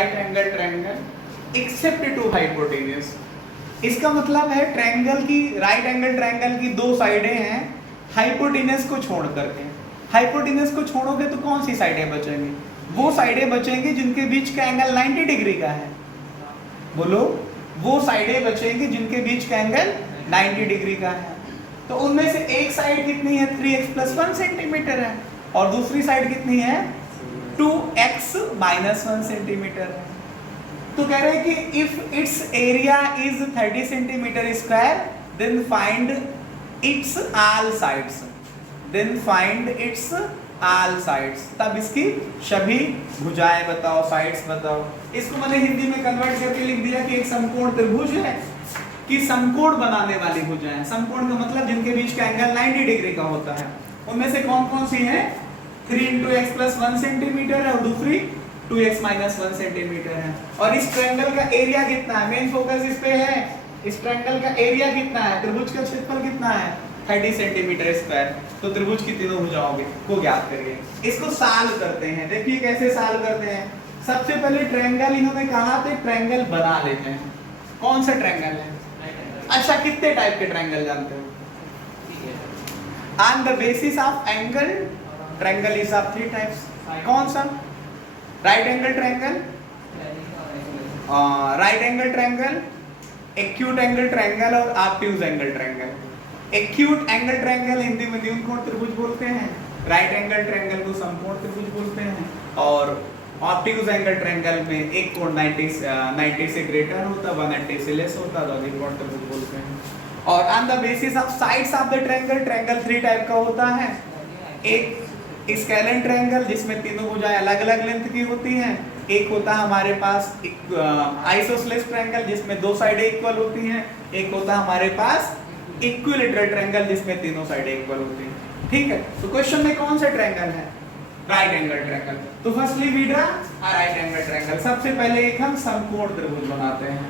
Right angle triangle except two hypotenuse. इसका मतलब है ट्रायंगल की, राइट एंगल ट्रायंगल की दो साइडें हैं हाइपोटेन्यूज को छोड़ करके। हाइपोटेन्यूज को छोड़ोगे तो कौन सी साइडें बचेंगी? वो साइडें बचेंगी जिनके बीच का एंगल 90 डिग्री का है। बोलो, वो साइडें बचेंगी जिनके बीच का एंगल 90 डिग्री का है। तो उनमें से एक साइड कितनी है? 3x + 1 सेंटीमीटर है, और दूसरी साइड कितनी है? 2x - 1 सेंटीमीटर है। तो कह रहे हैं कि if its area is 30 centimetre square then find its all sides, then find its all sides. तब इसकी सभी भुजाएं बताओ, साइड्स बताओ। इसको मैंने हिंदी में कन्वर्ट करके लिख दिया कि एक समकोण त्रिभुज है कि समकोण बनाने वाली भुजाएं। समकोण का मतलब जिनके बीच का एंगल 90 डिग्री का होता है। उनमें से कौन कौन सी है? 3 × x + 1 सेंटीमीटर है और दूसरी 2x - 1 सेंटीमीटर है। और इस ट्रायंगल का एरिया कितना है? मेन फोकस इस पे है। इस ट्रायंगल का एरिया कितना है? त्रिभुज का क्षेत्रफल कितना है? 30 सेंटीमीटर स्क्वायर। तो त्रिभुज की तीनों भुजाओं को ज्ञात करिए। इसको सॉल्व करते हैं। देखिए कैसे सॉल्व करते हैं। सबसे पहले ट्रायंगल इन्होंने कहा था ट्रायंगल बना लेते हैं। कौन सा ट्रायंगल है? अच्छा, कितने टाइप के ट्रायंगल जानते हो? On the basis of angle triangle is of 3 types. कौन सा? Right angle triangle, right angle triangle, acute angle triangle और obtuse angle triangle. Acute angle triangle Hindi में द्विकोण त्रिभुज बोलते हैं, राइट एंगल ट्रायंगल को समकोण त्रिभुज बोलते हैं, और ऑब्ट्यूज एंगल ट्रायंगल में एक कोण 90 से ग्रेटर होता, 180 से लेस होता, तो द्विकोण त्रिभुज बोलते हैं। और on the basis of sides of the triangle, triangle 3 type का होता है। एक स्केलेन ट्रायंगल जिसमें तीनों भुजाएं अलग अलग लेंथ की होती हैं। एक होता है हमारे पास आइसोसेलेस ट्रायंगल जिसमें दो साइडें इक्वल होती हैं। एक होता है हमारे पास इक्विलैटरल ट्रायंगल जिसमें तीनों साइडें इक्वल होती हैं। ठीक है, तो क्वेश्चन में कौन सा ट्रायंगल है? Right angle triangle. तो firstly we draw a right angle triangle. सबसे पहले एक हम समकोण त्रिभुज बनाते हैं।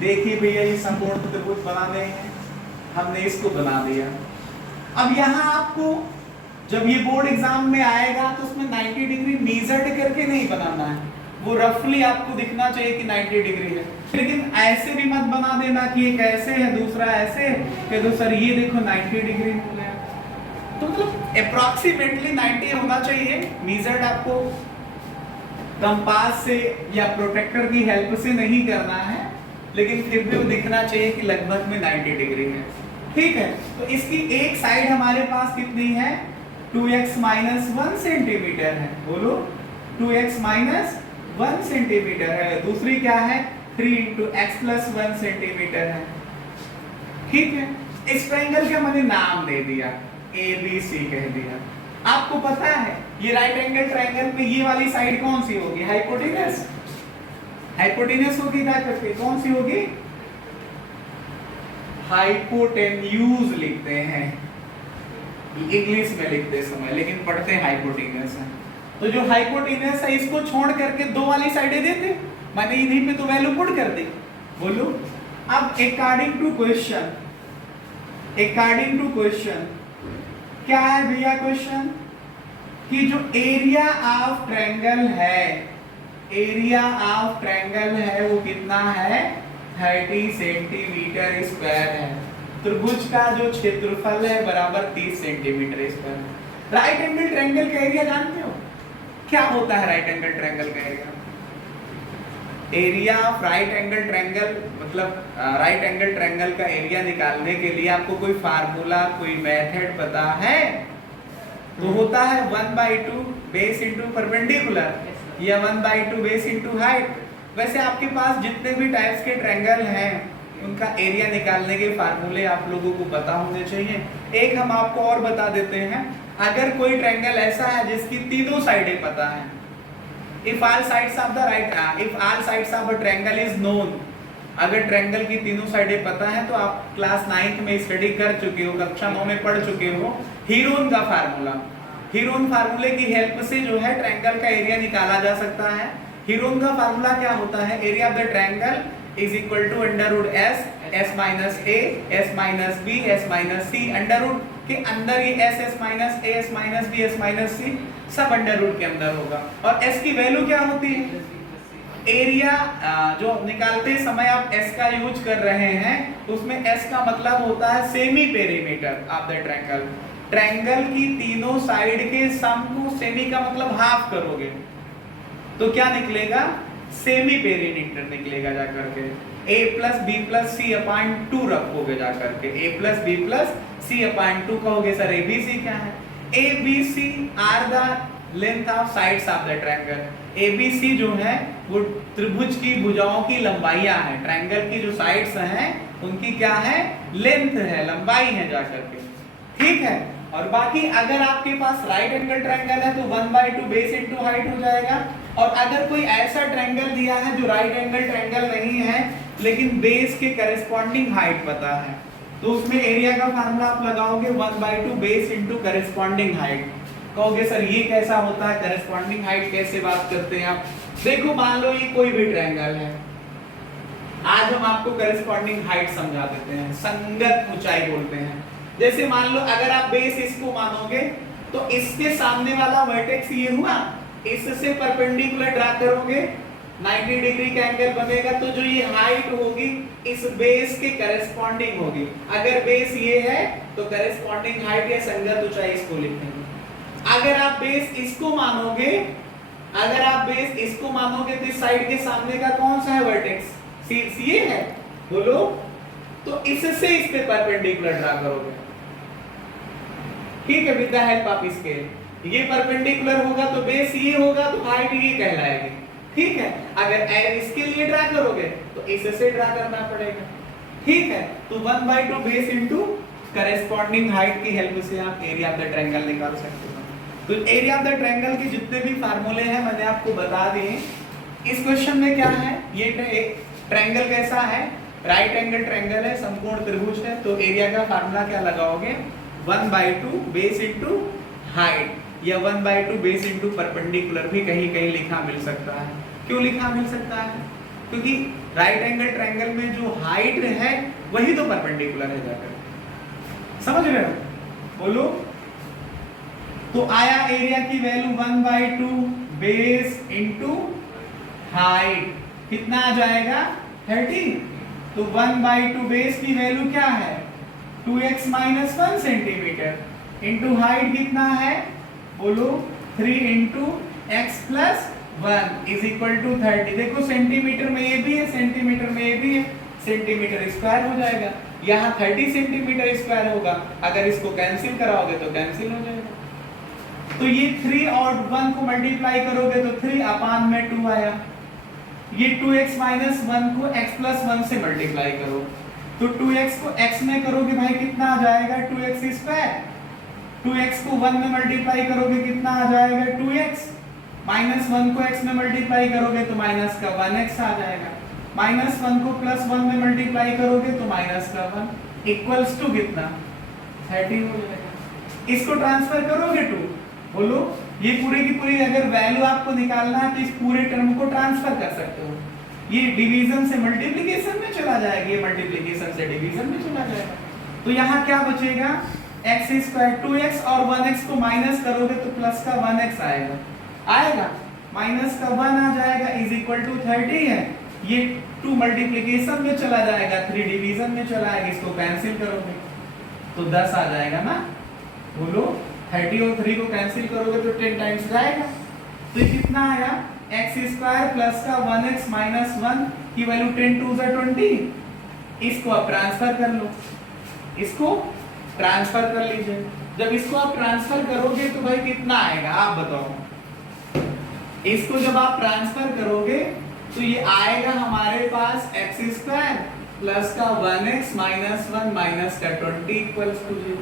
देखिए भैया, ये समकोण त्रिभुज बनाने हैं, हमने इसको बना दिया। अब यहाँ आपको जब ये बोर्ड एग्जाम में आएगा तो उसमें 90 डिग्री मेजर्ड करके नहीं बनाना है, वो रफली आपको दिखना चाहिए कि 90 डिग्री है। लेकिन ऐसे भी मत बना देना कि एक ऐसे है दूसरा ऐसे है, तो सर ये देखो 90 डिग्री हो गया। तो मतलब अप्रॉक्सीमेटली 90 होना चाहिए। मेजर्ड आपको कंपास से या प्रोटेक्टर की हेल्प से नहीं करना है, लेकिन फिर भी वो दिखना चाहिए कि लगभग में 90 डिग्री है। ठीक है, तो इसकी एक साइड हमारे पास कितनी है? 2x - 1 सेंटीमीटर है। बोलो, 2x - 1 सेंटीमीटर है। दूसरी क्या है? 3 × x + 1 सेंटीमीटर है। ठीक है, इस ट्रायंगल का मैंने नाम दे दिया, ABC कह दिया। आपको पता है ये राइट एंगल ट्रायंगल में ये वाली साइड कौन सी होगी? हाइपोटेन्यूज। हाइपोटेन्यूज होगी क्या करके? कौन सी होगी? हाइपोटेन्यूज लिखते हैं इंग्लिश में लिखते समय, लेकिन पढ़ते हाइपोटेन्यूज है। तो जो हाइपोटेन्यूज है इसको छोड़ करके दो वाली साइडें देते, मैंने इन्हीं पे तो वैल्यू पुट कर दी। बोलो, अब according to question, according to question क्या है भैया? क्वेश्चन कि जो एरिया ऑफ ट्रायंगल है, एरिया ऑफ ट्रायंगल है वो कितना है? 30 सेंटीमीटर स्क्वायर है। त्रिभुज का जो क्षेत्रफल है बराबर 30 centimetre square. Right angle triangle का एरिया जानते हो क्या होता है? राइट एंगल ट्रायंगल का area, area of right angle triangle मतलब राइट एंगल ट्रायंगल का एरिया निकालने के लिए आपको कोई फार्मूला, कोई मेथड पता है? तो होता है 1/2 बेस इंटू परपेंडिकुलर या 1/2 बेस इंटू हाइट। वैसे आपके पास जितने भी टाइप्स के ट्रायंगल हैं उनका एरिया निकालने के फार्मूले आप लोगों को पता होने चाहिए। एक हम आपको और बता देते हैं, अगर कोई ट्रायंगल ऐसा है जिसकी तीनों साइडें पता है, if all sides of the right if all sides of a triangle is known, अगर ट्रायंगल की तीनों साइडें पता है तो आप क्लास 9th में स्टडी कर चुके हो, कक्षा 9 में पढ़ चुके हो हीरोन का फार्मूला। हीरोन फार्मूले की हेल्प से जो है ट्रायंगल का एरिया निकाला जा सकता है। हीरोन का फार्मूला क्या होता है? Area of the triangle is equal to √s, s - a, s - b, s - c। Under root के अंदर ये s, s - a, s - b, s - c सब अंडर रूट के अंदर होगा। और s की वैल्यू क्या होती है? एरिया जो निकालते समय आप एस का यूज कर रहे हैं, उसमें एस का मतलब होता है semi perimeter of the triangle. Triangle की तीनों साइड के सम को सेमी का मतलब हाफ करोगे तो क्या निकलेगा, सेमी पेरीमीटर निकलेगा जाकर के। a plus B plus C upon 2 रखोगे जाकर के, a plus B plus C upon 2 कहोगे। सर ए बी सी क्या है, A B C are the length of sides of the triangle. A B C जो है वो त्रिभुज की भुजाओं की लंबाइयां हैं, ट्रायंगल की जो साइड्स हैं उनकी क्या है, लेंथ है, लंबाई है जाकर के, ठीक है। और बाकी अगर आपके पास राइट एंगल ट्रायंगल है तो 1/2 बेस इनटू हाइट हो जाएगा। और अगर कोई ऐसा ट्रायंगल दिया है जो राइट एंगल ट्रायंगल नहीं है लेकिन बेस के करस्पॉन्डिंग हाइट पता है, तो उसमें एरिया का फार्मूला आप लगाओगे 1/2 बेस इनटू करस्पॉन्डिंग हाइट। कहोगे सर ये कैसा होता है, करस्पॉन्डिंग हाइट कैसे बात करते हैं आप। देखो मान लो ये कोई भी ट्रायंगल है, आज हम आपको करस्पॉन्डिंग हाइट समझा देते हैं, संगत ऊंचाई बोलते हैं। जैसे मान लो अगर आप बेस इसको मानोगे तो इसके सामने वाला वर्टेक्स ये हुआ, इससे परपेंडिकुलर ड्रा करोगे 90 डिग्री का एंगल बनेगा, तो जो ये हाइट होगी इस बेस के करस्पॉन्डिंग होगी। अगर बेस ये है तो करस्पॉन्डिंग हाइट या संगत ऊंचाई इसको लिखेंगे। अगर आप बेस इसको मानोगे, अगर आप बेस इसको मानोगे तो इस साइड के सामने का कौन सा है वर्टेक्स, ये है, बोलो, तो इससे इस पे परपेंडिकुलर ड्रा करोगे, ठीक है, with the help of scale. ये परपेंडिकुलर होगा तो बेस ये होगा तो हाइट ये कहलाएगी, ठीक है। अगर इसके लिए ड्रा करोगे तो इससे ड्रा करना पड़ेगा, ठीक है। तो 1/2 बेस इनटू करस्पॉन्डिंग हाइट की हेल्प से आप एरिया ऑफ द ट्रायंगल निकाल सकते हो। तो एरिया ऑफ द ट्रायंगल के जितने भी फार्मूले हैं मैंने आपको बता दिए। इस क्वेश्चन में क्या है, ये ट्रायंगल कैसा है, राइट एंगल ट्रायंगल है, समकोण त्रिभुज है, तो एरिया का फार्मूला क्या लगाओगे, 1/2 बेस इनटू हाइट, या 1/2 बेस इनटू परपेंडिकुलर भी कहीं कहीं लिखा मिल सकता है। क्यों लिखा मिल सकता है, क्योंकि राइट एंगल ट्रायंगल में जो हाइट है वही तो परपेंडिकुलर है जाकर, समझ रहे हो, बोलो। तो आया एरिया की वैल्यू 1/2 बेस इनटू हाइट, कितना आ जाएगा 30। तो 1/2 बेस की वैल्यू क्या है 2x - 1 सेंटीमीटर इनटू हाइट कितना है, बोलो 3 × x + 1 = 30। देखो सेंटीमीटर में ये भी है, सेंटीमीटर में ये भी है, सेंटीमीटर स्क्वायर हो जाएगा, यहाँ 30 सेंटीमीटर स्क्वायर होगा। अगर इसको कैंसिल कराओगे तो कैंसिल हो जाएगा। तो ये 3 और 1 को मल्टीप्लाई करोगे तो 3/2 आया। ये 2x - 1 को x + 1 से मल्टीप्लाई करो तो 2x को x में करोगे भाई कितना आ जाएगा 2x²। 2x को 1 में मल्टीप्लाई करोगे कितना आ जाएगा 2x, -1 को x में मल्टीप्लाई करोगे तो माइनस का 1x आ जाएगा, -1 को +1 में मल्टीप्लाई करोगे तो -1 इक्वल्स टू कितना 30 हो जाएगा। इसको ट्रांसफर करोगे टू, बोलो, ये पूरी की पूरी अगर वैल्यू आपको निकालना है तो इस पूरे टर्म को ट्रांसफर कर सकते हो। ये डिवीजन से मल्टीप्लिकेशन में चला जाएगा, ये मल्टीप्लिकेशन से डिवीजन में चला जाएगा। तो यहाँ क्या बचेगा x², 2x और 1x को माइनस करोगे तो प्लस का 1x आएगा, आएगा, माइनस का 1 आ जाएगा = 30 है। ये 2 मल्टीप्लिकेशन में चला जाएगा, 3 डिवीजन में चला आएगा, इसको कैंसिल करोगे तो 10 आ जाएगा ना, बोलो 30 और 3 को कैंसिल करोगे तो 10 टाइम्स जाएगा। तो ये कितना आया x² प्लस का 1x माइनस 1 की वैल्यू 10 2 = 20। इसको आप ट्रांसफर कर लो, इसको ट्रांसफर कर लीजिए। जब इसको आप ट्रांसफर करोगे तो भाई कितना आएगा आप बताओ। इसको जब आप ट्रांसफर करोगे तो ये आएगा हमारे पास x² प्लस का 1x माइनस 1 माइनस का 20 = 0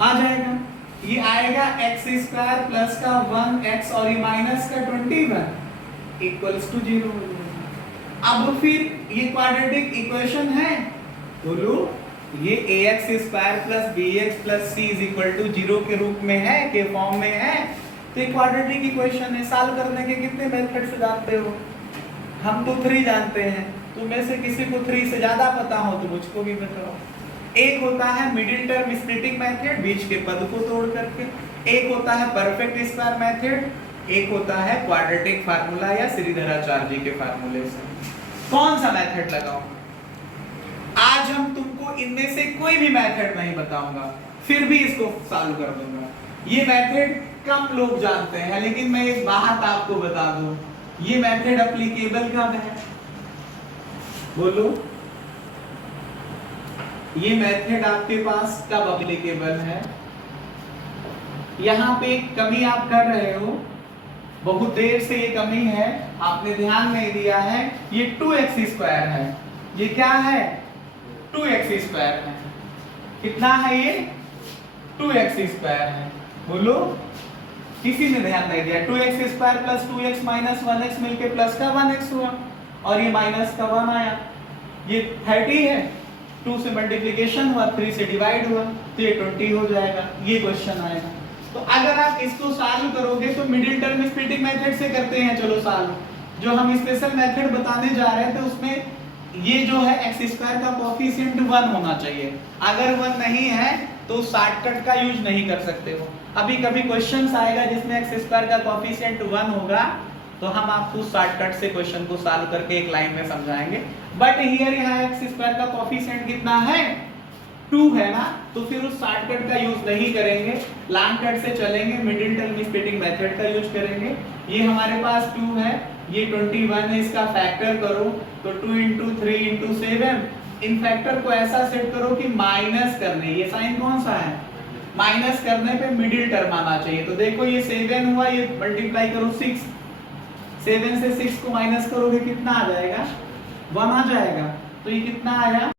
आ जाएगा। ये आएगा x² प्लस का 1x और ये माइनस का 21 = 0 हो जाएगा। अब फिर ये क्वाड्रेटिक इक्वेशन है, बोलो, ये ax² plus bx plus c = 0 के रूप में है, के फॉर्म में है, तो ये क्वाड्रेटिक इक्वेशन है। सॉल्व करने के कितने मेथड से जानते हो, हम तो 3 जानते हैं, तुम में से किसी को 3 से ज्यादा पता हो तो मुझको भी बताओ। एक होता है मिडिल टर्म स्प्लिटिंग मेथड, बीच के पद को तोड़ करके, एक होता है परफेक्ट स्क्वायर मेथड, एक होता है क्वाड्रेटिक फार्मूला या श्रीधराचार्य जी के फार्मूले से। कौन सा मेथड लगाऊं? आज हम तुमको इनमें से कोई भी मेथड नहीं बताऊंगा, फिर भी इसको सॉल्व कर दूंगा। ये मेथड कम लोग जानते हैं, लेकिन मैं एक बात आपको बता दूं, ये मेथड एप्लीकेबल कब है? बोलो, ये मेथड आपके पास कब एप्लीकेबल है? यहाँ पे कमी आप कर रहे हो, बहुत देर से ये कमी है, आपने ध्यान नहीं दिया है। ये 2x² है, ये क्या है? 2x² है। कितना है ये? 2x² है। बोलो, किसी ने ध्यान नहीं दिया। 2x² plus 2x minus 1x मिलके प्लस का 1x हुआ, और ये माइनस का 1 आया। ये 30 है, 2 से मल्टीप्लिकेशन हुआ, 3 से डिवाइड हुआ, तो ये 20 हो जाएगा। ये क्वेश्चन आएगा। तो अगर आप इसको सॉल्व करोगे तो मिडिल टर्म स्प्लिटिंग मेथड से करते हैं। चलो सॉल्व, जो हम स्पेशल मेथड बताने जा रहे थे उसमें ये जो है x² का कोएफिशिएंट 1 होना चाहिए। अगर 1 नहीं है तो शॉर्टकट का यूज नहीं कर सकते हो। अभी कभी क्वेश्चंस आएगा जिसमें x² का कोएफिशिएंट 1 होगा, तो हम आपको शॉर्टकट से क्वेश्चन को सॉल्व करके एक लाइन में समझाएंगे। बट हियर यहाँ x² का कोएफिशिएंट कितना है? 2 है ना, तो फिर उस शॉर्टकट का यूज नहीं करेंगे, लॉन्ग कट से चलेंगे, मिडिल टर्म स्प्लिटिंग मेथड का यूज करेंगे। ये हमारे पास 2 है, ये 21 है, इसका फैक्टर करो तो 2 × 3 × 7। इन फैक्टर को ऐसा सेट करो कि माइनस करने, ये साइन कौन सा है? माइनस करने पे मिडिल टर्म आना चाहिए। तो देखो ये 7 हुआ, ये मल्टीप्लाई करो 6, 7 से 6 को माइनस करोगे कितना आ जाएगा? 1 आ जाएगा। तो ये कितना आया?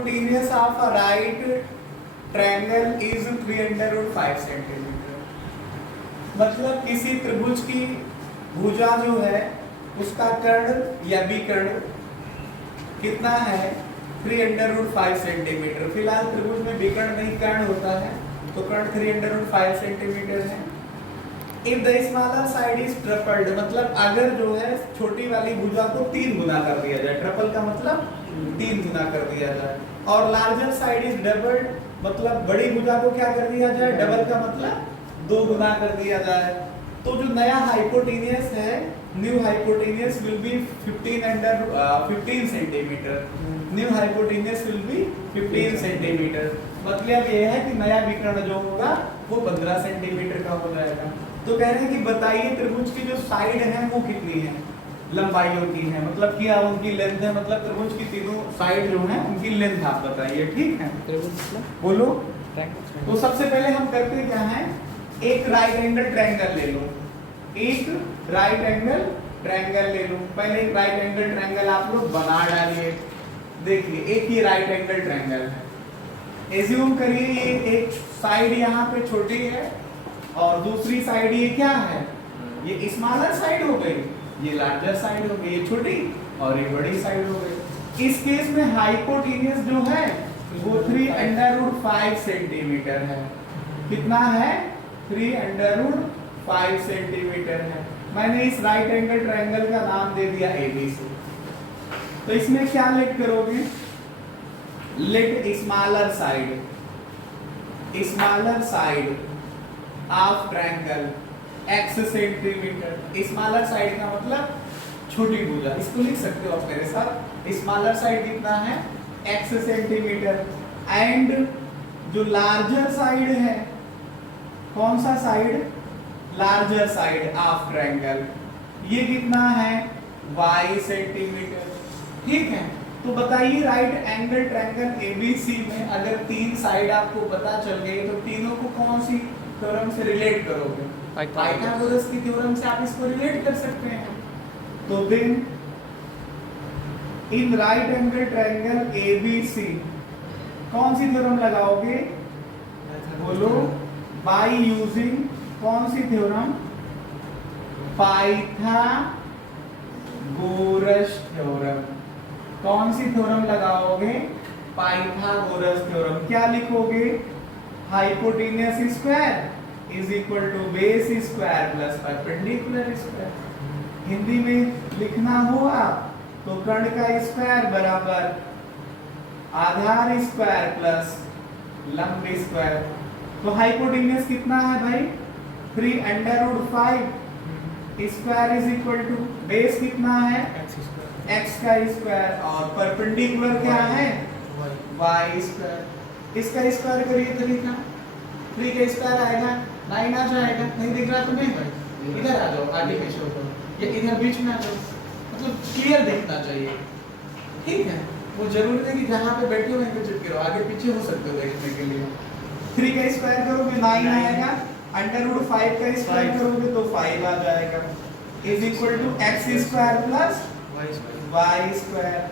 Hypotenuse of a right triangle is 3/5 centimetre. मतलब किसी त्रिभुज की भुजा जो है उसका कर्ण या विकर्ण कितना है 3/5 सेंटीमीटर। फिलहाल त्रिभुज में विकर्ण नहीं कर्ण होता है, तो कर्ण 3/5 सेंटीमीटर है। If the smaller side is tripled, मतलब अगर जो है छोटी वाली भुजा को 3 गुना कर दिया जाए, ट्रिपल का मतलब 3 गुना कर दिया जाए, और लार्जर साइड इज डबल्ड, मतलब बड़ी भुजा को क्या कर दिया जाए, डबल का मतलब 2 गुना कर दिया जाए, तो जो नया हाइपोटेनियस है, new hypotenuse will be 15 centimetre. New hypotenuse will be 15 centimetre. मतलब ये है कि नया विकर्ण जो होगा वो 15 सेंटीमीटर का हो जाएगा। तो कह रहे हैं कि बताइए त्रिभुज की जो साइड है वो कितनी है, लंबाइयों की है, मतलब क्या उनकी लेंथ है, मतलब त्रिभुज की तीनों साइड जो है उनकी लेंथ आप बताइए, ठीक है। बोलो। तो सबसे पहले हम करते क्या है, एक राइट एंगल ट्रायंगल ले लो, एक राइट एंगल ट्रायंगल ले लो। पहले एक राइट एंगल ट्रायंगल आप लोग बना डालिए। देखिए एक ही राइट एंगल ट्रायंगल है। एज्यूम करिए ये एक साइड यहाँ पे छोटी है और दूसरी साइड ये क्या है, ये स्मॉलर साइड हो गई, ये लार्जर साइड हो गई, ये छोटी और ये बड़ी साइड हो गई। इस केस में हाइपोटेनियस जो है वो 3/5 सेंटीमीटर है। कितना है, 3/5 सेंटीमीटर है। मैंने इस राइट एंगल ट्रायंगल का नाम दे दिया ABC। तो इसमें क्या लेट करोगे, let smaller side of triangle x centimetre. Smaller side का मतलब छोटी भुजा, इसको लिख सकते हो आप मेरे साथ। स्मॉलर साइड कितना है, x सेंटीमीटर। एंड जो लार्जर साइड है, कौन सा side, larger side of triangle, ये कितना है, y सेंटीमीटर, ठीक है। तो बताइए राइट एंगल ट्रायंगल ABC में अगर 3 साइड आपको पता चल गई तो तीनों को कौन सी थ्योरम से रिलेट करोगे, पाइथागोरस की थ्योरम से आप इसको रिलेट कर सकते हैं। तो then in right angle triangle ABC कौन सी थ्योरम लगाओगे, बोलो, बाय यूजिंग कौन सी थ्योरम, पाइथागोरस थ्योरम। कौन सी थ्योरम लगाओगे, पाइथागोरस थ्योरम। क्या लिखोगे, hypotenuse square is equal to base square plus perpendicular square. Hindi में लिखना हो आप तो कर्ण का स्क्वायर बराबर आधार स्क्वायर प्लस लंब स्क्वायर। तो हाइपोटेनियस कितना है भाई, 3/5 square is equal to base कितना है, x का स्क्वायर, और परपेंडिकुलर क्या है, y स्क्वायर। इसका स्क्वायर करिए 3 का, 3 का स्क्वायर आएगा 9 आ जाएगा। नहीं दिख रहा तुम्हें, इधर आ जाओ, आगे पीछे हो या इधर बीच में आ जाओ, मतलब क्लियर दिखना चाहिए, ठीक है। वो जरूरी है कि जहाँ पे बैठे हो वहीं पे चिपके रहो, आगे पीछे हो सकते हो देखने के लिए। 3 का स्क्वायर करोगे 9 आएगा, √5 का स्क्वायर करोगे तो 5 आ जाएगा, is equal to x square plus y square,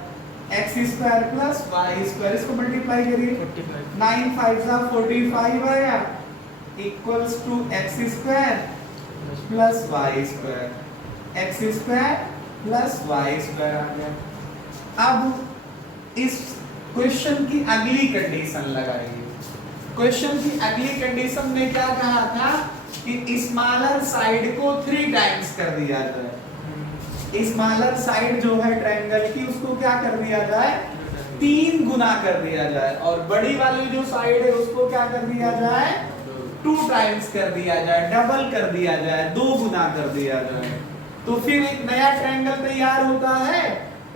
x square plus y square. इसको मल्टीप्लाई करिए, 9 5 जा 45 आया, equals to x square plus y square, x square plus y square आ गया। अब इस क्वेश्चन की अगली कंडीशन लगाइए। क्वेश्चन की अगली कंडीशन में क्या कहा था कि स्मॉलर साइड को 3 टाइम्स कर दिया जाए। स्मॉलर साइड जो है ट्रायंगल की उसको क्या कर दिया जाए, 3 गुना कर दिया जाए, और बड़ी वाली जो साइड है उसको क्या कर दिया जाए, 2 टाइम्स कर दिया जाए, डबल कर दिया जाए, 2 गुना कर दिया जाए। तो फिर एक नया ट्रायंगल तैयार होता है,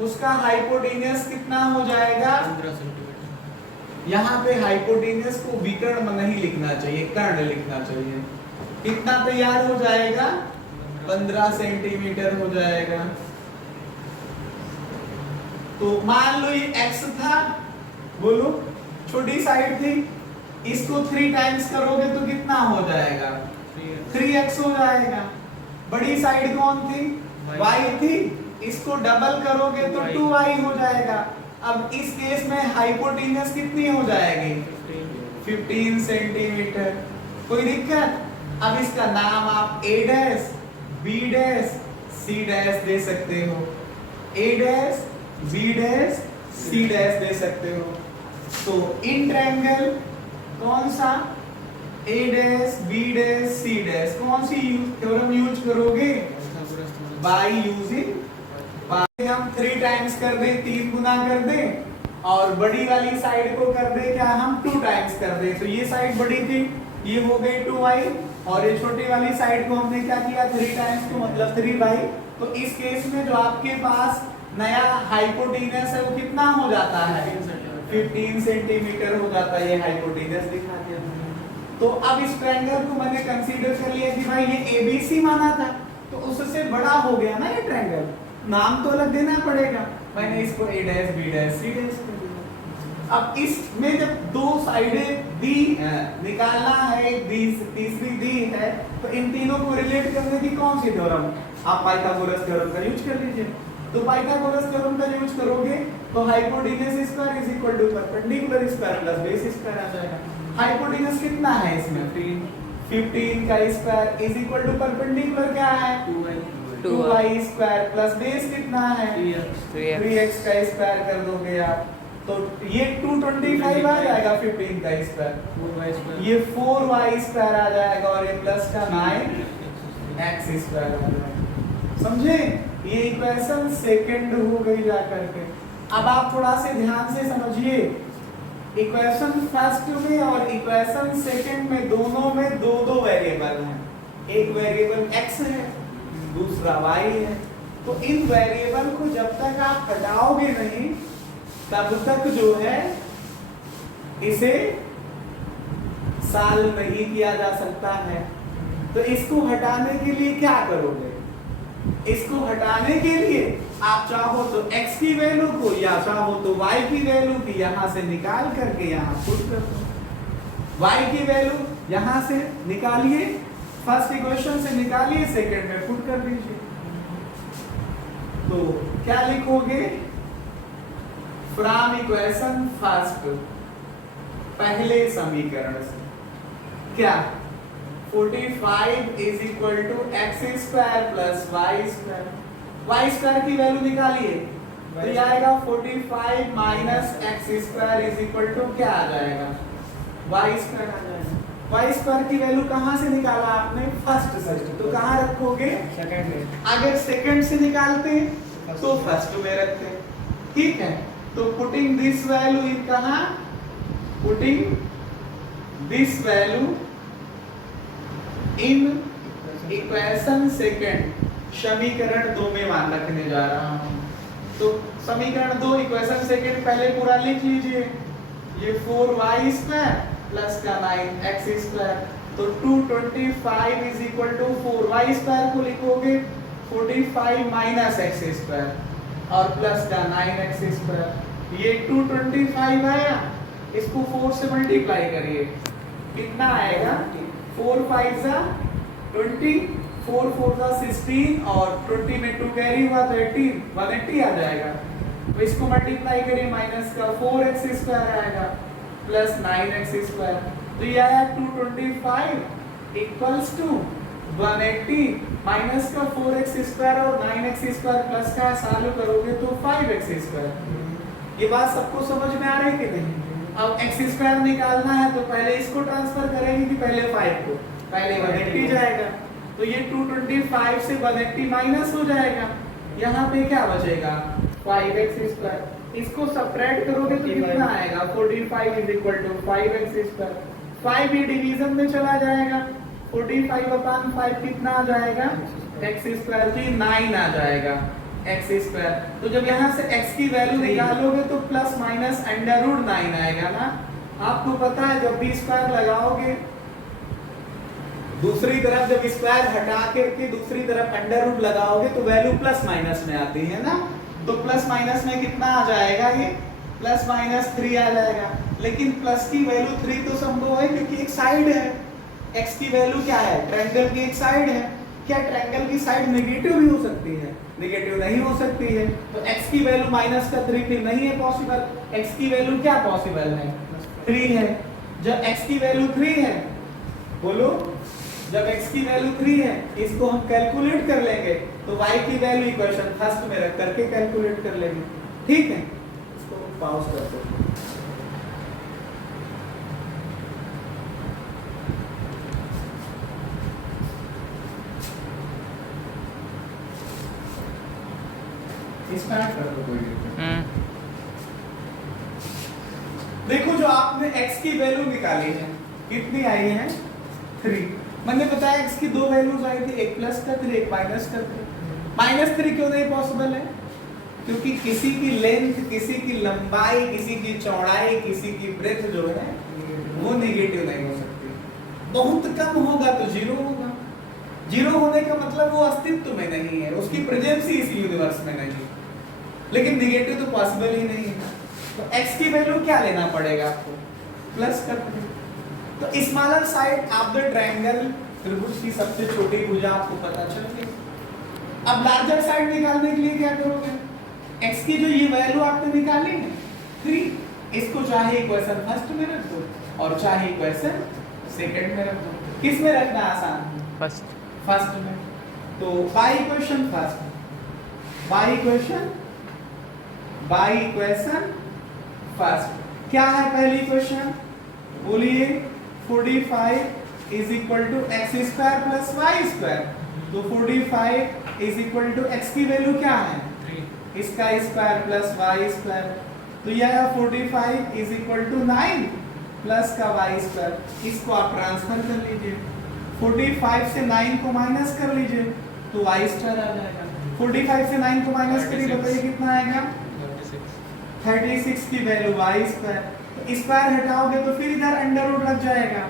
उसका हाइपोटेनियस कितना हो जाएगा, 15 सेंटीमीटर। यहाँ पे हाइपोटेनियस को विकर्ण नहीं लिखना चाहिए, कर्ण लिखना चाहिए। कितना तैयार हो जाएगा, 15 सेंटीमीटर हो जाएगा। तो मान लो ये x था, बोलो, छोटी साइड थी, इसको 3 टाइम्स करोगे तो कितना हो जाएगा, 3x हो जाएगा। बड़ी साइड कौन थी, y थी, इसको डबल करोगे तो 2y हो जाएगा। अब इस केस में हाइपोटेन्यूज कितनी हो जाएगी? 15 सेंटीमीटर। कोई दिक्कत? अब इसका नाम आप A dash, B dash, C dash दे सकते हो। A dash, B dash, C dash दे सकते हो। तो इन ट्रायंगल कौन सा? A dash, B dash, C dash, कौन सी थ्योरम यूज करोगे? बाय यूजिंग, हम 3 टाइम्स कर दे, 3 गुना कर दे, और बड़ी वाली साइड को कर दे क्या हम 2 टाइम्स कर दे। तो ये साइड बड़ी थी, ये हो गई 2y, और ये छोटी वाली साइड को हमने क्या किया 3 टाइम्स, तो मतलब 3y। तो इस केस में जो आपके पास नया हाइपोटेन्यूज है वो कितना हो जाता है? 15 सेंटीमीटर हो जाता है। ये हाइपोटेन्यूज दिखा दिया। तो अब इस ट्रायंगल को मैंने कंसीडर कर लिया कि भाई ये ABC माना था, तो उससे बड़ा हो गया ना ये ट्रायंगल, नाम तो अलग देना पड़ेगा। मैंने इसको A dash, B dash, C dash कर दिया। अब इसमें जब 2 साइडें दी निकालना है, एक दी तीसरी दी है, तो इन तीनों को रिलेट करने की कौन सी थ्योरम? आप पाइथागोरस थ्योरम का यूज कर लीजिए। तो पाइथागोरस थ्योरम का यूज करोगे तो hypotenuse square is equal to perpendicular square plus base square आ जाएगा। हाइपोटेन्यूज कितना है इसमें? 15 का square is equal to perpendicular क्या है? 2y स्क्वायर प्लस बेस कितना है? 3x का स्क्वायर कर दोगे आप, तो ये 225 आ जाएगा 15 का स्क्वायर, ये 4y स्क्वायर आ जाएगा, और ये प्लस का 9x स्क्वायर आ जाएगा। समझे? ये इक्वेशन सेकंड हो गई जा करके। अब आप थोड़ा से ध्यान से समझिए, इक्वेशन फर्स्ट में और इक्वेशन सेकंड में दोनों में दो वेरिएबल हैं। एक वेरिएबल x है, दूसरा y है। तो इन वेरिएबल को जब तक आप हटाओगे नहीं तब तक जो है इसे सॉल्व नहीं किया जा सकता है। तो इसको हटाने के लिए क्या करोगे? इसको हटाने के लिए आप चाहो तो x की वैल्यू को या चाहो तो y की वैल्यू की यहां से निकाल करके यहां पुट कर दो। y की वैल्यू यहां से निकालिए, फर्स्ट इक्वेशन से निकालिए, सेकंड में पुट कर दीजिए। तो क्या लिखोगे? फ्रॉम इक्वेशन फर्स्ट, पहले समीकरण से क्या 45 is equal to X square plus Y square. Y square की वैल्यू निकालिए, तो ये आएगा 45 minus X square is equal to क्या आ जाएगा? वाई स्क्वायर आ जाएगा। वाई स्क्वायर की वैल्यू कहाँ से निकाला आपने? फर्स्ट से। तो कहाँ रखोगे? सेकंड में। अगर सेकंड से निकालते तो फर्स्ट में रखते। ठीक है, तो पुटिंग दिस वैल्यू इन कहाँ? Putting this value in equation second, समीकरण 2 में मान रखने जा रहा हूं। तो समीकरण 2 इक्वेशन सेकंड पहले पूरा लिख लीजिए। ये 4y स्क्वायर प्लस का 9x स्क्वायर, तो 225 is equal to 4y square को लिखोगे 45 माइनस x स्क्वायर और प्लस का 9x स्क्वायर। ये 225 आया, इसको 4 से मल्टीप्लाई करिए, कितना आएगा? 4 5 जा 20, 4 4 जा 16, और 20 में 2 कैरी हुआ तो 18, 180 आ जाएगा। तो इसको मल्टीप्लाई करिए, माइनस का 4x स्क्वायर आएगा प्लस 9x स्क्वायर, तो ये आया 225 इक्वल्स टू 180 माइनस का 4x स्क्वायर और 9x स्क्वायर प्लस का सॉल्व करोगे तो 5x स्क्वायर। ये बात सबको समझ में आ रही है कि नहीं? अब x स्क्वायर निकालना है तो पहले इसको ट्रांसफर करेंगे कि पहले 5 को? पहले 180 जाएगा, तो ये 225 से 180 माइनस हो जाएगा, यहाँ पे क्या बचेगा? 5x square. इसको सब्ट्रैक्ट करोगे तो कितना आएगा? 45 is equal to 5x square. 5 ये डिवीजन में चला जाएगा, 45/5 कितना आ जाएगा? x स्क्वायर, तो 9 आ जाएगा x स्क्वायर। तो जब यहाँ से x की वैल्यू निकालोगे तो प्लस माइनस √9 आएगा ना। आपको पता है जब भी स्क्वायर लगाओगे दूसरी तरफ, जब स्क्वायर हटा करके दूसरी तरफ अंडर रूट लगाओगे तो वैल्यू प्लस माइनस में आती है ना। तो प्लस माइनस में कितना आ जाएगा? ये प्लस माइनस 3 आ जाएगा। लेकिन प्लस की वैल्यू 3 तो संभव है क्योंकि एक साइड है, x की वैल्यू क्या है? ट्रायंगल की एक साइड है, क्या ट्रायंगल की साइड नेगेटिव भी हो सकती है? नेगेटिव नहीं हो सकती है। तो x की वैल्यू माइनस का 3 फिर नहीं है पॉसिबल। x की वैल्यू क्या पॉसिबल है? 3 है। जब x की वैल्यू 3 है, बोलो, जब x की वैल्यू 3 है, इसको हम कैलकुलेट कर लेंगे तो y की वैल्यू इक्वेशन फर्स्ट में रख करके कैलकुलेट कर लेंगे। ठीक है, इसको पॉज कर दो। स्टार्ट कर दो, कोई दिक्कत नहीं। देखो, जो आपने x की वैल्यू निकाली है, कितनी आई है? 3। मैंने बताया x की दो वैल्यूज आई थी, एक प्लस का 3, एक माइनस का 3। -3 क्यों नहीं पॉसिबल है? क्योंकि किसी की लेंथ, किसी की लंबाई, किसी की चौड़ाई, किसी की ब्रेथ जो है वो नेगेटिव नहीं हो सकती। बहुत कम होगा तो 0 होगा। 0 होने का मतलब वो अस्तित्व में नहीं है, उसकी प्रेजेंस ही इस यूनिवर्स में नहीं है। लेकिन नेगेटिव तो पॉसिबल ही नहीं है। तो x की वैल्यू क्या लेना पड़ेगा आपको? प्लस कर दो। तो smaller side of the triangle, त्रिभुज की सबसे छोटी भुजा आपको पता चल गई। अब लार्जर साइड निकालने के लिए क्या करोगे? x की जो ये वैल्यू आपने निकाली है 3, इसको चाहे इक्वेशन फर्स्ट में रख दो और चाहे इक्वेशन सेकंड में रख दो। किस में रखना आसान? फर्स्ट में। तो by equation first, by equation first. क्या है पहली इक्वेशन? बोलिए। 45 is equal to X square plus Y square. तो 45 इज इक्वल टू एक्स की वैल्यू क्या है? 3, इसका स्क्वायर प्लस वाई स्क्वायर। तो यह 45 इज इक्वल टू 9 प्लस का वाई स्क्वायर। इसको आप ट्रांसफर कर लीजिए। 45 से 9 को माइनस कर लीजिए तो वाई स्क्वायर आ जाएगा। 45 से 9 को माइनस करिए, बताइए कितना आएगा? 36 की वैल्यू वाई स्क्वायर। तो स्क्वायर हटाओगे तो फिर इधर अंडर रूट लग जाएगा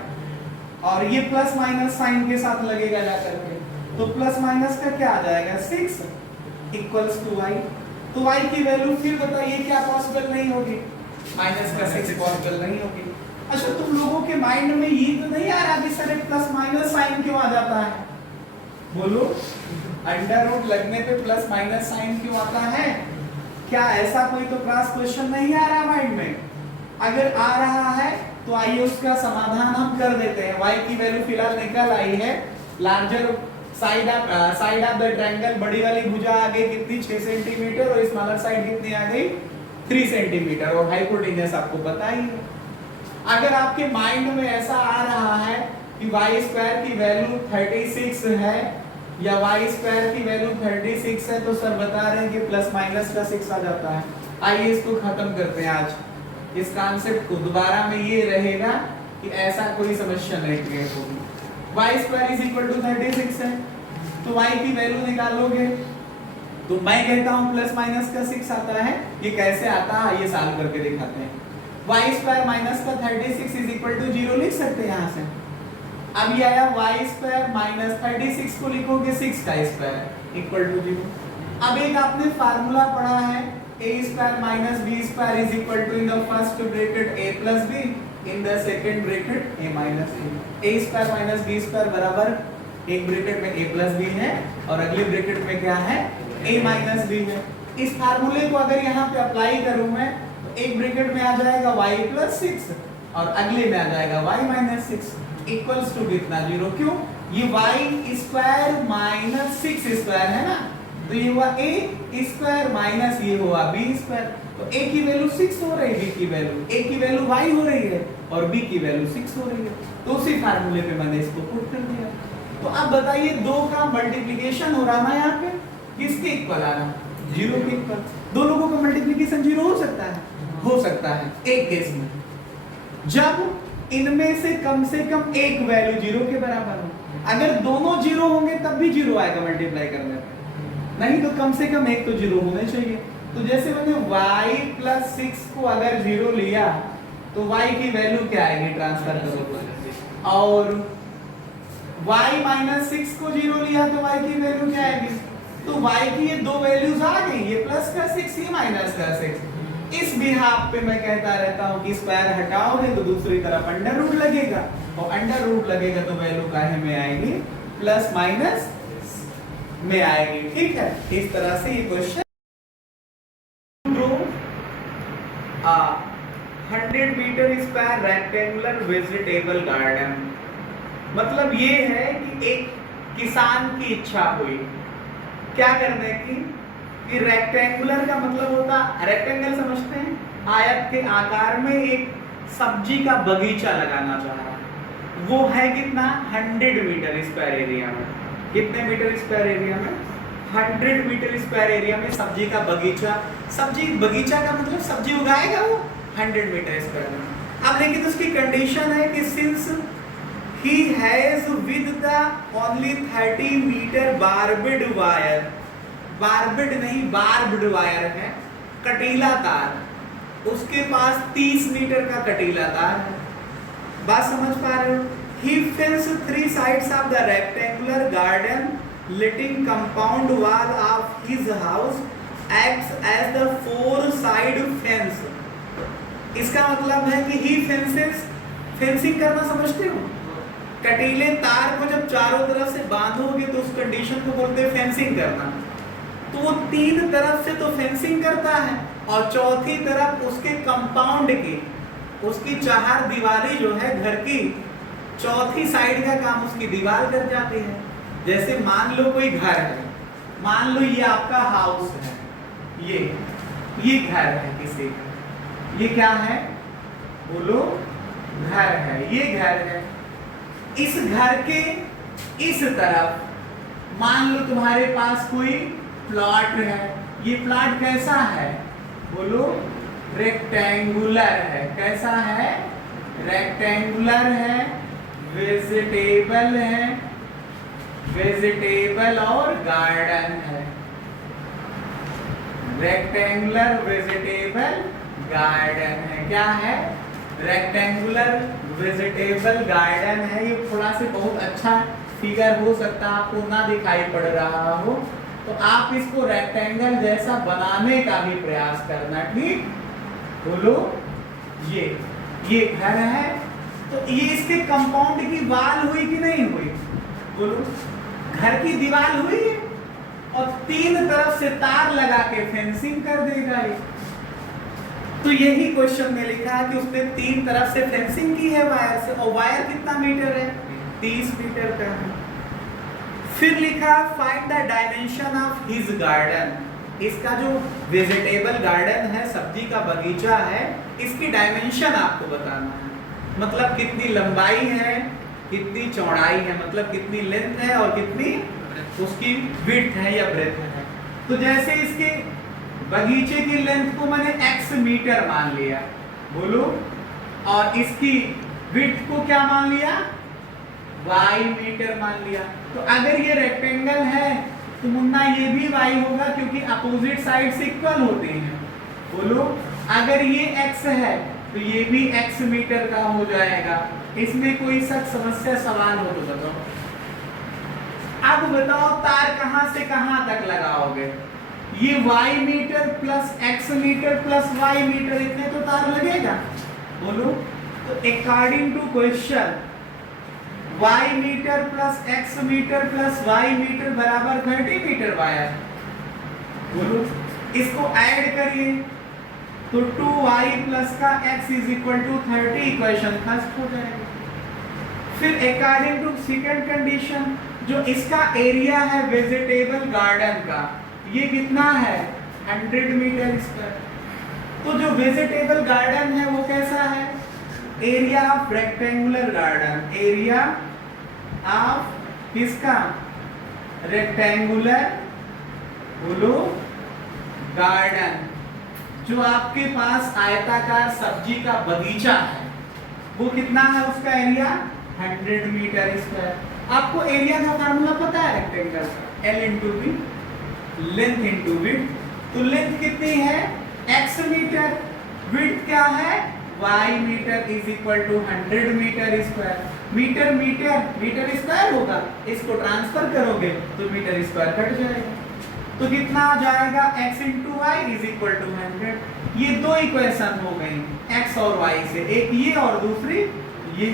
और ये प्लस माइनस साइन के साथ लगेगा जाकर के। तो प्लस माइनस का क्या आ जाएगा? 6 इक्वल्स टू वाई। तो वाई की वैल्यू फिर बताइए क्या पॉसिबल नहीं होगी? माइनस का 6 पॉसिबल नहीं होगी। अच्छा, तुम लोगों के माइंड में ये तो नहीं आ रहा कि सर एक प्लस माइनस साइन क्यों आ जाता है? बोलो, अंडर रूट लगने पे प्लस माइनस साइन क्यों आता है? क्या ऐसा कोई तो क्रॉस क्वेश्चन नहीं आ रहा माइंड में? अगर आ रहा है तो आइए उसका समाधान हम कर देते हैं। y की वैल्यू फिलहाल निकल आई है। Larger side of the triangle, बड़ी वाली भुजा आ गई कितनी? 6 सेंटीमीटर और स्मॉलर साइड कितनी आ गई? 3 सेंटीमीटर और हाइपोटेन्यूज आपको पता ही है। अगर आपके माइंड में ऐसा आ रहा है कि y स्क्वायर की वैल्यू 36 है या y स्क्वायर की वैल्यू 36 है तो सर बता रहे हैं कि प्लस माइनस का 6 आ जाता है। आइए इसको खत्म करते हैं आज। इस कॉन्सेप्ट को दोबारा में ये रहेगा कि ऐसा कोई समस्या नहीं क्रिएट होगी। y square is equal to 36 है तो y की वैल्यू निकालोगे तो मैं कहता हूं प्लस माइनस का 6 आता है। ये कैसे आता है ये सॉल्व करके दिखाते हैं। y स्क्वायर माइनस का 36 इज इक्वल टू 0 लिख सकते हैं यहां से। अब ये आया y स्क्वायर माइनस 36 को लिखोगे 6 का स्क्वायर इक्वल टू 0। अब एक आपने फार्मूला पढ़ा है a square minus b square is equal to in the first bracket a plus b in the second bracket a minus b। a square minus b square बराबर एक bracket में a plus b है और अगले bracket में क्या है? a minus b है। इस फार्मूले को अगर यहाँ पे अप्लाई करूं मैं तो एक ब्रैकेट में आ जाएगा y प्लस 6 और अगले में आ जाएगा y माइनस 6 इक्वल्स टू कितना? 0। क्यों? ये y स्क्वायर माइनस 6 स्क्वायर है ना, तो ये हुआ a स्क्वायर माइनस ये हुआ b स्क्वायर। तो a की वैल्यू 6 हो रही है, b की वैल्यू a की वैल्यू y हो रही है और b की वैल्यू 6 हो रही है। तो उसी फार्मूले पे मैंने इसको पुट कर दिया। तो अब बताइए दो का मल्टीप्लिकेशन हो रहा है यहाँ पे, किसके इक्वल आ रहा? 0 के इक्वल। दो लोगों का मल्टीप्लिकेशन 0 हो सकता है? हो सकता है एक केस में, जब इनमें से कम एक वैल्यू 0 के बराबर हो। अगर दोनों 0 होंगे तब भी 0 आएगा मल्टीप्लाई करने पे, नहीं तो कम से कम एक तो 0 होने चाहिए। तो जैसे मैंने y प्लस 6 को अगर 0 लिया तो y की वैल्यू क्या आएगी? ट्रांसफर करो। और y माइनस 6 को 0 लिया तो y की वैल्यू क्या आएगी? तो y की ये दो वैल्यूज आ गई, ये प्लस का 6 ये माइनस का 6। इस बिहाफ पे मैं कहता रहता हूँ कि स्क्वायर हटाओगे तो दूसरी तरफ अंडर रूट लगेगा और अंडर रूट लगेगा तो वैल्यू काहे में आएगी? प्लस माइनस में आएगी। ठीक है, इस तरह से ये question 100 metre square rectangular vegetable garden, मतलब ये है कि एक किसान की इच्छा हुई क्या करने की कि रेक्टेंगुलर का मतलब होता, रेक्टेंगल समझते हैं, आयत के आकार में एक सब्जी का बगीचा लगाना चाह रहा है। वो है कितना 100 मीटर स्क्वायर एरिया में। कितने मीटर स्क्वायर एरिया में? 100 मीटर स्क्वायर एरिया में सब्जी का बगीचा। सब्जी बगीचा का मतलब सब्जी उगाएगा वो 100 मीटर स्क्वायर में। अब लेकिन उसकी कंडीशन है कि since he has with the only 30 meter barbed wire, barbed नहीं barbed wire है, कटीला तार, उसके पास 30 मीटर का कटीला तार है। बात समझ पा रहे हो? He fenced 3 sides of the rectangular garden, letting compound wall of his house acts as the 4 side fence। इसका मतलब है कि he fences, फेंसिंग करना समझते हो? कटीले तार को जब चारों तरफ से बांधोगे तो उस कंडीशन को बोलते हैं फेंसिंग करना। तो वो 3 तरफ से तो फेंसिंग करता है और चौथी तरफ उसके कंपाउंड की, उसकी 4 दीवारें जो है घर की, चौथी साइड का काम उसकी दीवार कर जाती है। जैसे मान लो कोई घर है, मान लो ये आपका हाउस है, ये घर है किसी का, ये क्या है बोलो? घर है, ये घर है। इस घर के इस तरफ मान लो तुम्हारे पास कोई प्लॉट है, ये प्लॉट कैसा है बोलो? रेक्टेंगुलर है। कैसा है? रेक्टेंगुलर है, वेजिटेबल है, वेजिटेबल और गार्डन है। रेक्टेंगुलर वेजिटेबल गार्डन है। क्या है? रेक्टेंगुलर वेजिटेबल गार्डन है। ये थोड़ा से बहुत अच्छा फिगर हो सकता है, आपको ना दिखाई पड़ रहा हो तो आप इसको रेक्टेंगल जैसा बनाने का भी प्रयास करना। ठीक बोलो? ये घर है तो ये इसके कंपाउंड की वाल हुई कि नहीं हुई बोलो? घर की दीवार हुई है और 3 तरफ से तार लगा के फेंसिंग कर देगा ये। तो यही क्वेश्चन में लिखा है कि उसने 3 तरफ से फेंसिंग की है वायर से, और वायर कितना मीटर है? 30 मीटर का है। फिर लिखा find the dimension of his garden. इसका जो वेजिटेबल गार्डन है, सब्जी का बगीचा है, इसकी डायमेंशन आपको बताना है। मतलब कितनी लंबाई है, कितनी चौड़ाई है, मतलब कितनी लेंथ है और कितनी उसकी विड्थ है या ब्रेथ है। तो जैसे इसके बगीचे की लेंथ को मैंने x मीटर मान लिया बोलो, और इसकी विड्थ को क्या मान लिया? y मीटर मान लिया। तो अगर ये रेक्टेंगल है तो मुन्ना ये भी y होगा क्योंकि अपोजिट साइड्स इक्वल होती हैं बोलो। अगर ये x है तो ये भी x मीटर का हो जाएगा। इसमें कोई सच समस्या सवाल हो तो बताओ। अब बताओ तार कहां से कहां तक लगाओगे? ये y metre plus x metre plus y metre, इतने तो तार लगेगा बोलो। तो according to question y metre plus x metre plus y metre बराबर 30 मीटर वायर बोलो। इसको ऐड करिए तो 2y प्लस का x is equal to 30, equation first हो जाएगा। फिर अकॉर्डिंग टू सेकंड कंडीशन, जो इसका एरिया है वेजिटेबल गार्डन का, ये कितना है? 100 मीटर स्क्वायर। तो जो वेजिटेबल गार्डन है वो कैसा है? Area of rectangular garden, area of किसका? रेक्टेंगुलर बोलो गार्डन। जो आपके पास आयताकार सब्जी का बगीचा है वो कितना है? उसका एरिया 100 मीटर स्क्वायर। आपको एरिया का फार्मूला पता है रेक्टेंगल का? L into B, length into width. तो लेंथ कितनी है? x मीटर, विड्थ क्या है? y metre is equal to 100 metre square. Metre metre metre square होगा, इसको ट्रांसफर करोगे तो मीटर स्क्वायर कट जाएगा। तो कितना आ जाएगा? x into Y is equal to 100। ये दो इक्वेशन हो गई x और y से, एक ये और दूसरी ये,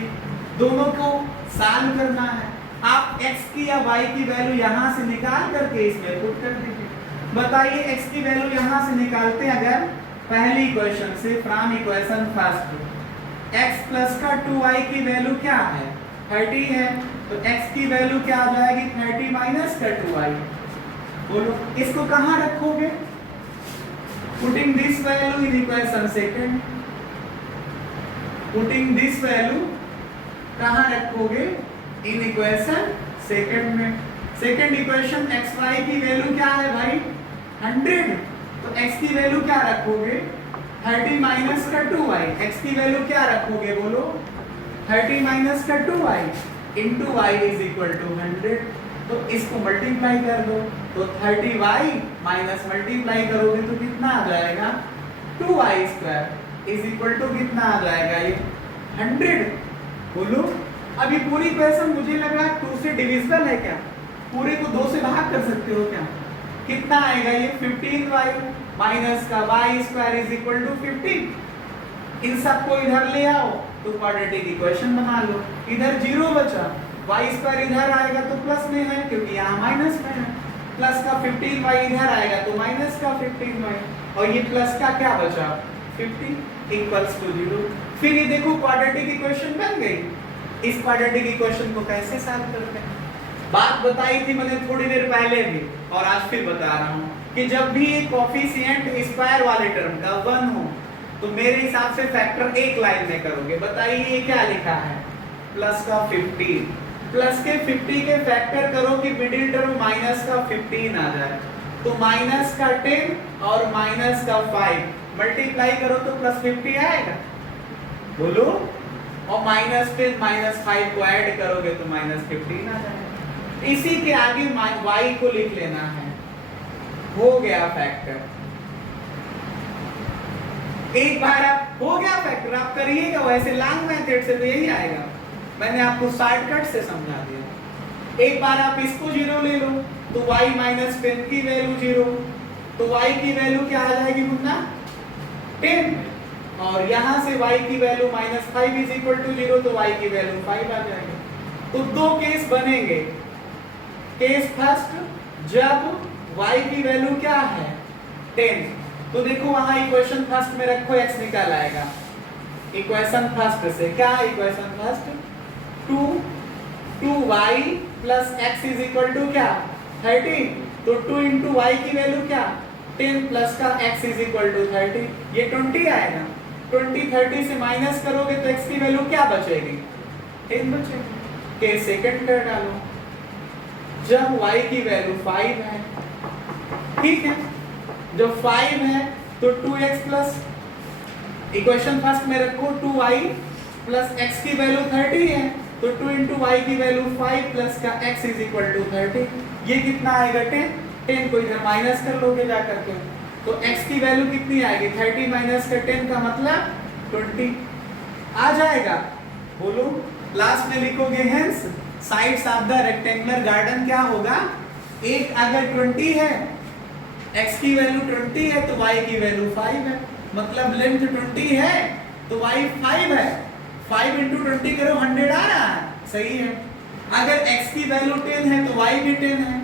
दोनों को सॉल्व करना है। आप x की या y की वैल्यू यहां से निकाल करके इसमें पुट कर दीजिए। बताइए x की वैल्यू यहां से निकालते हैं अगर पहली इक्वेशन से from equation first, x plus का 2y की वैल्यू क्या है 30 है, तो x की वैल्यू क्या आ जाएगी 30 माइनस का 2y। बोलो इसको कहां रखोगे, putting this value in equation second, putting this value कहां रखोगे इन इक्वेशन सेकंड में। सेकंड इक्वेशन xy की वैल्यू क्या है भाई 100, तो x की वैल्यू क्या रखोगे 30 माइनस का 2y, x की वैल्यू क्या रखोगे बोलो 30 माइनस का 2y into y is equal to 100। तो इसको मल्टीप्लाई कर दो, तो 30y माइनस मल्टीप्लाई करोगे तो कितना आ जाएगा 2y square is equal to कितना आ जाएगा ये 100। बोलो अब ये पूरी इक्वेशन मुझे लग रहा है 2 से डिविजिबल है क्या, पूरे को 2 से भाग कर सकते हो क्या, कितना आएगा ये 15y माइनस का y square is equal to 15। इन सबको इधर ले आओ तो क्वाड्रेटिक इक्वेशन बना लो, इधर 0 बचा, y स्क्वायर इधर आएगा तो प्लस में है क्योंकि यहाँ माइनस में है, प्लस का 15y इधर आएगा तो माइनस का 15y, और ये प्लस का क्या बचा 50 इक्वल्स टू 0। फिर ये देखो क्वाड्रेटिक इक्वेशन बन गई। इस क्वाड्रेटिक इक्वेशन को कैसे सॉल्व करते हैं, बात बताई थी मैंने थोड़ी देर पहले भी और आज फिर बता रहा हूं कि जब भी एक कोफिशिएंट स्क्वायर वाले टर्म का 1 हो तो मेरे हिसाब से फैक्टर एक लाइन में करोगे। बताइए ये क्या लिखा है प्लस का 15, प्लस के 50 के फैक्टर करो कि मिडिल टर्म माइनस का 15 आ जाए, तो माइनस का 10 और माइनस का 5 मल्टीप्लाई करो तो प्लस 50 आएगा। बोलो और माइनस 10 माइनस 5 को ऐड करोगे तो माइनस 15 आ जाएगा। इसी के आगे y को लिख लेना है, हो गया फैक्टर। एक बार आप हो गया फैक्टर आप करिएगा, वैसे लॉन्ग मेथड से तो यही आएगा, मैंने आपको शॉर्टकट से समझा दिया। एक बार आप इसको 0 ले लो तो y माइनस 10 की वैल्यू 0, तो y की वैल्यू क्या आ जाएगी मुन्ना 10, और यहां से y की value minus 5 is equal to 0, तो y की वैल्यू 5 आ जाएगी। तो दो केस बनेंगे, केस फर्स्ट जब y की वैल्यू क्या है 10, तो देखो वहां इक्वेशन फर्स्ट में रखो x निकल आएगा, इक्वेशन फर्स्ट से क्या equation first 2y plus x is equal to क्या 30, तो 2 इंटू y की वैल्यू क्या 10 प्लस का x इज इक्वल टू 30, ये 20 आएगा। 20 30 से माइनस करोगे तो x की वैल्यू क्या बचेगी 10 बचेगी। के सेकंड कर डालो, जब y की वैल्यू 5 है, ठीक है, जब 5 है तो 2x प्लस इक्वेशन फर्स्ट में रखो 2y प्लस x की वैल्यू 30 है, तो 2 इंटू वाई की वैल्यू 5 प्लस का x इज इक्वल टू 30, ये कितना आएगा 10 को इधर माइनस कर लोगे जा करके, तो x की वैल्यू कितनी आएगी 30 माइनस का 10 का मतलब 20 आ जाएगा। बोलो लास्ट में लिखोगे hence sides of the rectangular garden क्या होगा, एक अगर 20 है x की वैल्यू 20 है तो y की वैल्यू 5 है, मतलब लेंथ 20 है तो y 5 है, 5 इंटू 20 करो 100 आ रहा है, सही है। अगर x की वैल्यू 10 है तो y भी 10 है,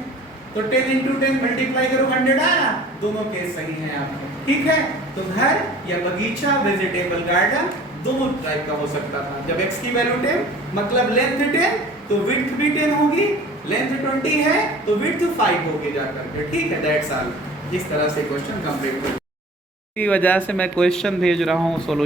तो 10 इंटू 10 मल्टीप्लाई करो 100 आ रहा, दोनों केस सही है आपके, ठीक है। तो घर या बगीचा वेजिटेबल गार्डन दोनों टाइप का हो सकता था। जब x की वैल्यू 10 मतलब लेंथ 10 तो विड्थ भी 10 होगी, लेंथ 20 है तो विड्थ 5 होगी जाकर के, ठीक है। That's all. इस तरह से क्वेश्चन कंप्लीट कर, इसी वजह से मैं क्वेश्चन भेज रहा हूँ सोल्यूशन